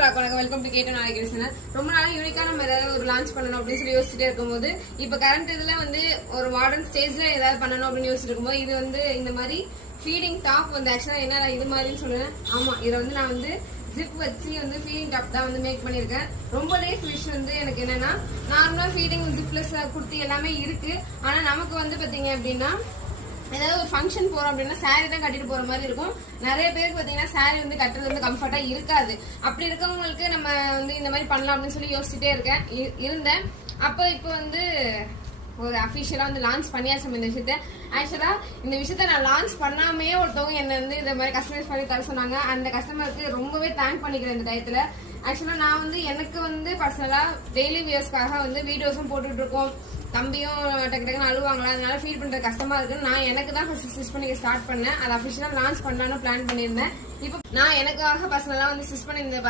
Welcome to கேட்ட நாளைக்கு. ரொம்ப நாள் யூனிக்கா நம்ம ஏதாவது ஒரு லான்ச் பண்ணணும் அப்படின்னு சொல்லி யோசிச்சுட்டே இருக்கும்போது இப்ப கரண்ட் இதுல வந்து ஒரு மாடர்ன் ஸ்டேஜ்ல ஏதாவது பண்ணணும் அப்படின்னு யோசிச்சுட்டு இருக்கும்போது இது வந்து இந்த மாதிரி ஃபீடிங் டாப் வந்து ஆக்சுவலா என்ன இது மாதிரின்னு சொல்லுவேன். ஆமா, இதை வந்து நான் வந்து ஜிப் வச்சு வந்து ஃபீடிங் டாப் தான் வந்து மேக் பண்ணிருக்கேன். ரொம்பவே விஷயம் வந்து எனக்கு என்னன்னா, நார்மலா ஃபீடிங் ஜிப்லெஸ் குர்த்தி எல்லாமே இருக்கு. ஆனா நமக்கு வந்து பாத்தீங்க அப்படின்னா ஏதாவது ஒரு ஃபங்க்ஷன் போறோம் அப்படின்னா சாரி தான் கட்டிட்டு போற மாதிரி இருக்கும். நிறைய பேருக்கு பாத்தீங்கன்னா சாரி வந்து கட்டுறது வந்து கம்ஃபர்ட்டா இருக்காது. அப்படி இருக்கவங்களுக்கு நம்ம வந்து இந்த மாதிரி பண்ணலாம் அப்படின்னு சொல்லி யோசிச்சுட்டே இருந்தேன். அப்போ இப்போ வந்து ஒரு அபிஷியலா வந்து லான்ச் பண்ணியாச்சு இந்த விஷயத்த. ஆக்சுவலா இந்த விஷயத்த நான் லான்ச் பண்ணாமே ஒருத்தவங்க என்ன வந்து இந்த மாதிரி கஸ்டமைஸ் பண்ணி தர சொன்னாங்க. அந்த கஸ்டமருக்கு ரொம்பவே தேங்க் பண்ணிக்கிறேன் இந்த டயத்துல. ஆக்சுவலா நான் வந்து எனக்கு வந்து பர்சனலா டெய்லி வியூஸ்க்காக வந்து வீடியோஸும் போட்டுட்டு இருக்கோம். தம்பியும் டக்கு டக்குன்னு அழுவாங்களா, அதனால ஃபீல் பண்ற கஷ்டமா இருக்குன்னு நான் எனக்கு தான் ஸ்டிச் பண்ணி ஸ்டார்ட் பண்ணேன். அதை அபிஷியலா லான்ச் பண்ணலான்னு பிளான் பண்ணியிருந்தேன். இப்போ நான் எனக்காக பர்சனலா வந்து ஸ்டிச் பண்ணி இந்த